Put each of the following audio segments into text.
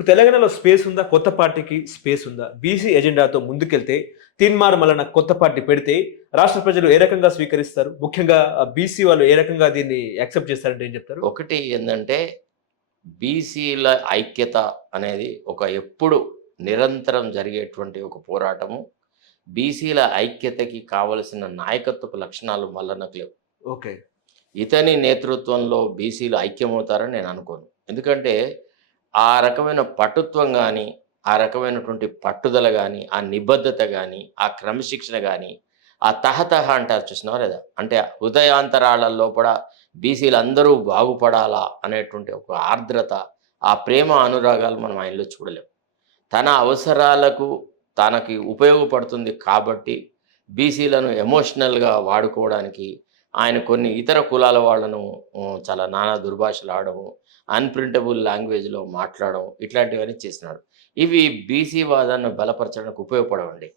ఇప్పుడు తెలంగాణలో స్పేస్ ఉందా? కొత్త పార్టీకి స్పేస్ ఉందా? బీసీ ఎజెండాతో ముందుకెళ్తే తీన్మార్ మల్లన్న కొత్త పార్టీ పెడితే రాష్ట్ర ప్రజలు ఏ రకంగా స్వీకరిస్తారు? ముఖ్యంగా బీసీ వాళ్ళు ఏ రకంగా దీన్ని యాక్సెప్ట్ చేస్తారంటే ఏం చెప్తారు? ఒకటి ఏందంటే, బీసీల ఐక్యత అనేది ఒక ఎప్పుడు నిరంతరం జరిగేటువంటి ఒక పోరాటము. బీసీల ఐక్యతకి కావలసిన నాయకత్వపు లక్షణాలు మల్లన్నకు లేవు. ఓకే. ఇతని నేతృత్వంలో బీసీలు ఐక్యమవుతారని నేను అనుకోను. ఎందుకంటే, ఆ రకమైన పటుత్వం గానీ, ఆ రకమైనటువంటి పట్టుదల గానీ, ఆ నిబద్ధత గానీ, ఆ క్రమశిక్షణ గానీ, ఆ తహతహ అంటారు చూసినావా లేదా? అంటే హృదయాంతరాళ లోపల బీసీలందరూ బాగుపడాలా అనేటువంటి ఒక ఆర్ద్రత, ఆ ప్రేమ అనురాగాలు మనం ఆయనలో చూడలేం. తన అవసరాలకు తనకి ఉపయోగపడుతుంది కాబట్టి బీసీలను ఎమోషనల్‌గా వాడుకోవడానికి ఆయన కొన్ని ఇతర కులాల వాళ్ళను చాలా నానా దుర్భాషలు ఆడము, అన్‌ప్రింటబుల్ లాంగ్వేజ్‌లో మాట్లాడడం ఇట్లాంటివన్నీ చేసినాడు. ఇవి బీసీ వాదాన్ని బలపరచడానికి ఉపయోగపడవండి.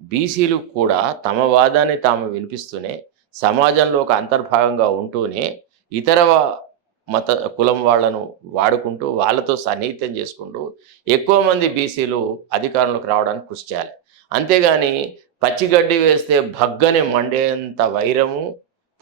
బీసీలు కూడా తమ వాదాన్ని తాము వినిపిస్తూనే, సమాజంలో ఒక అంతర్భాగంగా ఉంటూనే, ఇతర మత కులం వాళ్ళను వాడుకుంటూ, వాళ్ళతో సన్నిహితం చేసుకుంటూ, ఎక్కువ మంది బీసీలు అధికారంలోకి రావడానికి కృషి చేయాలి. అంతేగాని పచ్చిగడ్డి వేస్తే భగ్గని మండేంత వైరము,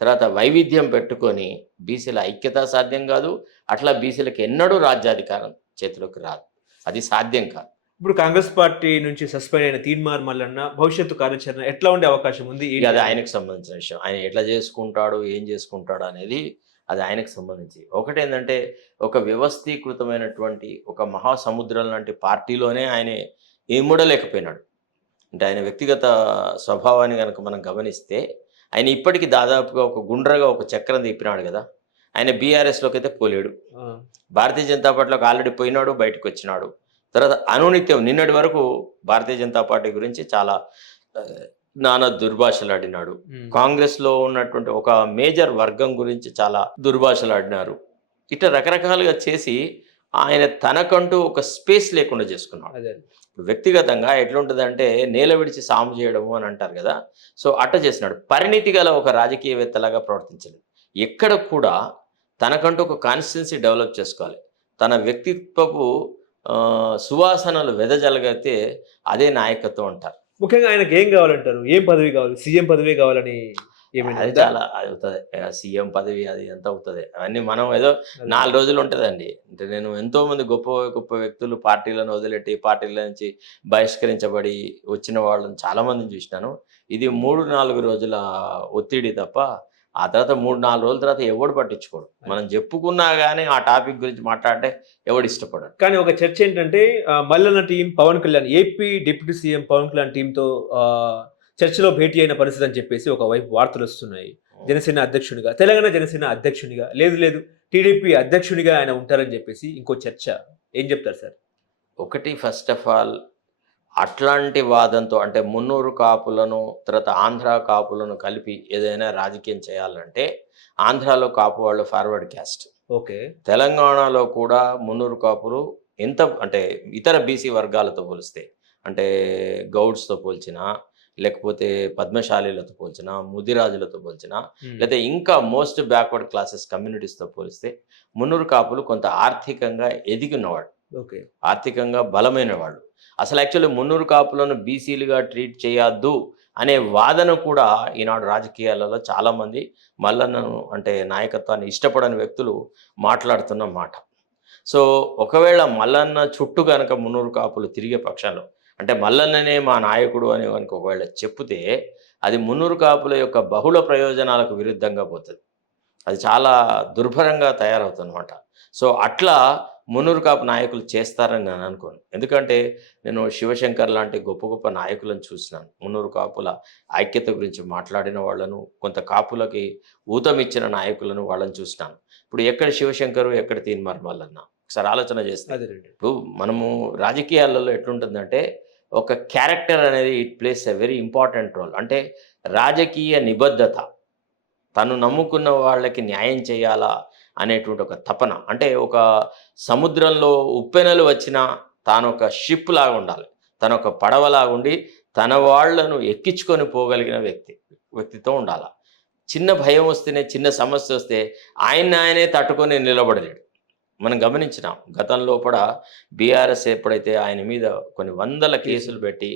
తర్వాత వైవిధ్యం పెట్టుకొని బీసీల ఐక్యత సాధ్యం కాదు. అట్లా బీసీలకు ఎన్నడూ రాజ్యాధికారం చేతిలోకి రాదు. అది సాధ్యం కాదు. ఇప్పుడు కాంగ్రెస్ పార్టీ నుంచి సస్పెండ్ అయిన తీన్మార్ మల్లన్న భవిష్యత్తు కార్యాచరణ ఎట్లా ఉండే అవకాశం ఉంది? ఇక అది ఏంటి? ఆయనకు సంబంధించిన విషయం. ఆయన ఎట్లా చేసుకుంటాడు, ఏం చేసుకుంటాడు అనేది అది ఆయనకు సంబంధించి. ఒకటేందంటే, ఒక వ్యవస్థీకృతమైనటువంటి ఒక మహాసముద్రం లాంటి పార్టీలోనే ఆయన ఇమడలేకపోయినాడు. అంటే ఆయన వ్యక్తిగత స్వభావాన్ని గనక మనం గమనిస్తే, ఆయన ఇప్పటికి దాదాపుగా ఒక గుండ్రగా ఒక చక్రం తిప్పినాడు గదా! ఆయన బీఆర్ఎస్‌లోకైతే పోలేడు. ఆ! భారతీయ జనతా పార్టీలోకి ఆల్రెడీ పోయినాడు, బయటకొచ్చినాడు. తర్వాత అనునిత్యం నిన్నటి వరకు భారతీయ జనతా పార్టీ గురించి చాలా ఆహ్, నానా దుర్భాషలాడినాడు. హ్మ్. కాంగ్రెస్‌లో ఉన్నటువంటి ఒక మేజర్ వర్గం గురించి చాలా దుర్భాషలాడినారు. ఇట్లా రకరకాలుగా చేసి ఆయన తనకంటూ ఒక స్పేస్ లేకుండా చేసుకున్నాడు. అదే. వ్యక్తిగతంగా ఎట్లుంటదంటే, నేల విడిచి సాము చేయడము అని అంటారు గదా! సో, అట్ట చేసినాడు. పరిణితి గల ఒక రాజకీయవేత్తలాగా ప్రవర్తించలేదు. ఎక్కడ కూడా తనకంటూ ఒక కాన్స్టిట్యున్సీ డెవలప్ చేసుకోవాలి. తన వ్యక్తిత్వపు సువాసనలు వెదజల్లగలిగితే అదే నాయకత్వం అంటారు. ముఖ్యంగా ఆయనకి ఏం కావాలంటారు? ఏం పదవి కావాలి? సీఎం పదవే కావాలని ఏమైనా అది ఉందా? చాలా అవుతది. సీఎం పదవి అది ఎంత అవుతది. అవన్నీ మనం ఏదో అదే. 4 రోజులు ఉంటదండి. అంటే నేను ఎంతోమంది గొప్ప గొప్ప వ్యక్తులు పార్టీలను వదిలెట్టి, పార్టీల నుంచి బహిష్కరించబడి వచ్చిన వాళ్ళని చాలామందిని చూసినాను. ఇది 3, 4 రోజుల ఒత్తిడి తప్ప, ఆ తర్వాత 3, 4 రోజుల తర్వాత ఎవడు పట్టించుకోడు. మనం చెప్పుకున్నా గాని ఆ టాపిక్ గురించి మాట్లాడితే ఎవడు ఇష్టపడడు. కానీ ఒక చర్చ ఏంటంటే Mallanna team, Pawan Kalyan AP deputy CM Pawan Kalyan టీమ్‌తో ఆహ్, చర్చలో భేటీ అయిన పరిస్థితి అని చెప్పేసి ఒకవైపు వార్తలొస్తున్నాయి. జనసేన అధ్యక్షుడిగా, తెలంగాణ జనసేన అధ్యక్షునిగా, లేదు టీడీపీ అధ్యక్షునిగా ఆయన ఉంటారని చెప్పేసి ఇంకో చర్చ. ఏం చెప్తారు సార్? ఒకటి ఫస్ట్ ఆఫ్ ఆల్ అట్లాంటి వాదంతో అంటే మున్నూరు కాపులను, తర్వాత ఆంధ్ర కాపులను కలిపి ఏదైనా రాజకీయం చేయాలంటే, ఆంధ్రాలో కాపు వాళ్ళు ఫార్వర్డ్ క్యాస్ట్. ఓకే. తెలంగాణలో కూడా మున్నూరు కాపులు ఎంత అంటే ఇతర బీసీ వర్గాలతో పోలిస్తే, అంటే గౌడ్స్‌తో పోల్చినా, లేకపోతే పద్మశాలీలతో పోల్చినా, ముదిరాజులతో పోల్చినా, హ్మ్. లేతే ఇంకా మోస్ట్ బ్యాక్వర్డ్ క్లాసెస్ కమ్యూనిటీస్‌తో పోలిస్తే, మున్నూరు కాపులు కొంత ఆర్థికంగా ఎదిగినవాళ్ళు. ఓకే. ఆర్థికంగా బలమైన వాళ్ళు. అసలు యాక్చువల్లీ మున్నూరు కాపులను బీసీలుగా ట్రీట్ చేయొద్దు అనే వాదన కూడా ఈనాడు రాజకీయాలలో చాలామంది మల్లన్నను అంటే నాయకత్వాన్ని ఇష్టపడని వ్యక్తులు మాట్లాడుతున్న మాట. సో, ఒకవేళ మల్లన్న చుట్టూ గనక మున్నూరు కాపులు తిరిగే పక్షంలో, అంటే మల్లన్ననే మా నాయకుడు అని గనుక ఒకవేళ చెప్పుతే, అది మున్నూరు కాపుల యొక్క బహుళ ప్రయోజనాలకు విరుద్ధంగా పోతది. అది చాలా దుర్భరంగా తయారవుతుందనమాట. సో, అట్లా మున్నూరు కాపు నాయకులు చేస్తారని నేను అనుకోను. ఎందుకంటే, నేను శివశంకర్ లాంటి గొప్ప గొప్ప నాయకులను చూసినాను. మున్నూరు కాపుల ఐక్యత గురించి మాట్లాడిన వాళ్ళను, కొంత కాపులకి ఊతమిచ్చిన నాయకులను వాళ్ళని చూసినాను. ఇప్పుడు ఎక్కడ శివశంకరు, ఎక్కడ తీన్మార్ మల్లన్న. ఒకసారి ఆలోచన చేస్తే. అదేనండి. ఇప్పుడు మనము రాజకీయాలలో ఎట్లుంటుందంటే, ఒక క్యారెక్టర్ అనేది it plays a very important role. అంటే రాజకీయ నిబద్ధత. తను నమ్ముకున్న వాళ్ళకి న్యాయం చేయాలా అనేటువంటి ఒక తపన. అంటే ఒక సముద్రంలో ఉప్పెనలు వచ్చినా తానొక షిప్ లాగా ఉండాలి. తనొక పడవలాగుండి తన వాళ్ళను ఎక్కించుకొని పోగలిగిన వ్యక్తితో ఉండాల. చిన్న భయం వస్తేనే, చిన్న సమస్య వస్తే ఆయన్నే తట్టుకొని నిలబడలేడు. మనం గమనించినాం. గతంలో కూడా బీఆర్ఎస్ ఎప్పుడైతే ఆయన మీద కొన్ని వందల కేసులు పెట్టి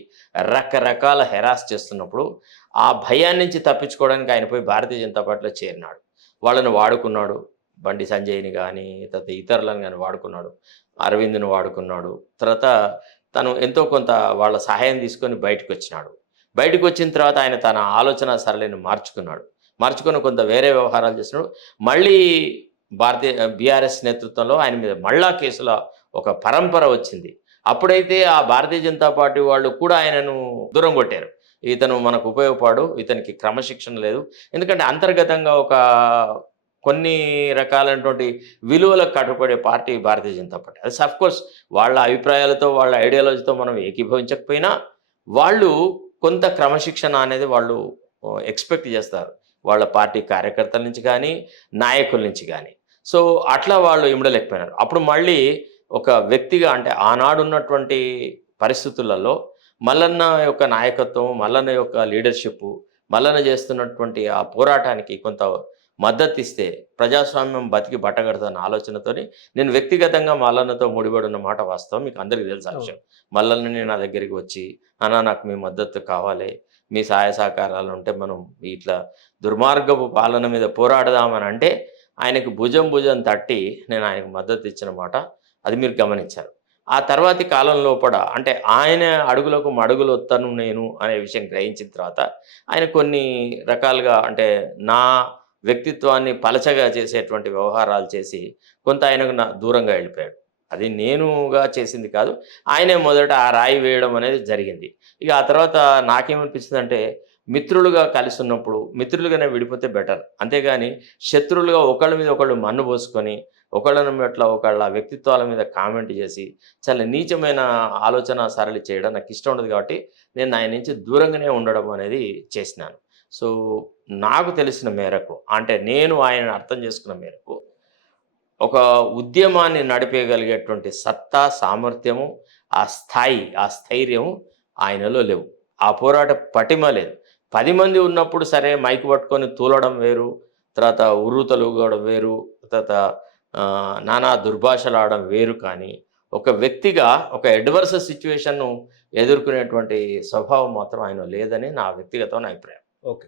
రకరకాల హెరాస్ చేస్తున్నప్పుడు, ఆ భయాన్ని నుంచి తప్పించుకోవడానికి ఆయన పోయి భారతీయ జనతా పార్టీలో చేరినాడు. వాళ్ళని వాడుకున్నాడు. బండి సంజయ్‌ని గానీ, తర్వాత ఇతరులను గానీ వాడుకున్నాడు. అరవింద్‌ని వాడుకున్నాడు. తర్వాత తను ఎంతో కొంత వాళ్ళ సహాయం తీసుకొని బయటకొచ్చినాడు. బయటకొచ్చిన తర్వాత ఆయన తన ఆలోచన సరళిని మార్చుకున్నాడు. మార్చుకొని కొంత వేరే వ్యవహారాలు చేసినాడు. మళ్ళీ బీఆర్ఎస్ నేతృత్వంలో ఆయన మీద మళ్ళా కేసుల ఒక పరంపర వచ్చింది. అప్పుడైతే ఆ భారతీయ జనతా పార్టీ వాళ్ళు కూడా ఆయనను దూరం కొట్టారు. ఇతను మనకు ఉపయోగపడు, ఇతనికి క్రమశిక్షణ లేదు. ఎందుకంటే అంతర్గతంగా కొన్ని రకాలైనటువంటి విలువలకు కట్టుబడే పార్టీ భారతీయ జనతా పార్టీ. అది అఫ్‌కోర్స్ వాళ్ళ అభిప్రాయాలతో, వాళ్ళ ఐడియాలజీతో మనం ఏకీభవించకపోయినా, వాళ్ళు కొంత క్రమశిక్షణ అనేది వాళ్ళు ఎక్స్‌పెక్ట్ చేస్తారు. వాళ్ళ పార్టీ కార్యకర్తల నుంచి గానీ, నాయకుల నుంచి గానీ. సో, అట్లా వాళ్ళు ఇమడలేకపోయినారు. అప్పుడు మళ్ళీ ఒక వ్యక్తిగా అంటే ఆనాడున్నటువంటి పరిస్థితులలో మల్లన్న యొక్క నాయకత్వం, మల్లన్న యొక్క లీడర్‌షిప్పు, మల్లన్న చేస్తున్నటువంటి ఆ పోరాటానికి కొంత మద్దతిస్తే ప్రజాస్వామ్యం బతికి బట్టగడతన్న ఆలోచనతోని నేను వ్యక్తిగతంగా మల్లన్నతో ముడిపడి ఉన్న మాట వాస్తవం. మీకు అందరికీ తెలుసు ఆ విషయం. మల్లన్నని నా దగ్గరికి వచ్చి, "అన్నా నాకు మీ మద్దతు కావాలి. మీ సహాయ సహకారాలు ఉంటే మనం ఇట్లా దుర్మార్గపు పాలన మీద పోరాడదామని" అంటే ఆయనకు భుజం తట్టి నేను ఆయనకు మద్దతు ఇచ్చిన మాట అది మీరు గమనించారు. ఆ తర్వాతి కాలం లోపల అంటే ఆయన అడుగులకు మడుగులొత్తను నేను అనే విషయం గ్రహించిన తర్వాత ఆయన కొన్ని రకాలుగా అంటే నా వ్యక్తిత్వాన్ని పలచగా చేసేటువంటి వ్యవహారాలు చేసి కొంత ఆయనకు దూరంగా వెళ్ళిపోయాడు. అది నేనుగా చేసింది కాదు. ఆయనే మొదట ఆ రాయి వేయడం అనేది జరిగింది. ఇక ఆ తర్వాత నాకేమనిపించిందంటే మిత్రులుగా కలిసున్నప్పుడు మిత్రులుగానే విడిపోతే బెటర్. అంతేగాని శత్రువులుగా ఒకళ్ళ మీద ఒకళ్ళు మన్ను పోసుకొని, ఒకళ్ళని పట్ల ఒకళ్ళ వ్యక్తిత్వాల మీద కామెంట్ చేసి, చాలా నీచమైన ఆలోచన సరళి చేయడం నాకిష్టం ఉండదు కాబట్టి, నేను ఆయన నుంచి దూరంగానే ఉండడం అనేది చేసినాను. సో, నాకు తెలిసిన మేరకు అంటే నేను ఆయనను అర్థం చేసుకున్న మేరకు, ఒక ఉద్యమాన్ని నడిపేయగలిగేటువంటి సత్తా, సామర్థ్యము, ఆ స్థాయి, ఆ స్థైర్యం ఆయనలో లేవు. ఆ పోరాట పటిమ లేదు. 10 మంది ఉన్నప్పుడు సరే మైక్ పట్టుకొని తూలడం వేరు, తర్వాత ఉర్రూతలూగడం వేరు, తర్వాత నానా దుర్భాషలాడడం వేరు కానీ, ఒక వ్యక్తిగా ఒక అడ్వర్స్ సిట్యుయేషన్‌ను ఎదుర్కొనేటువంటి స్వభావం మాత్రం ఆయనలో లేదని నా వ్యక్తిగతమైన అభిప్రాయం. ఓకే.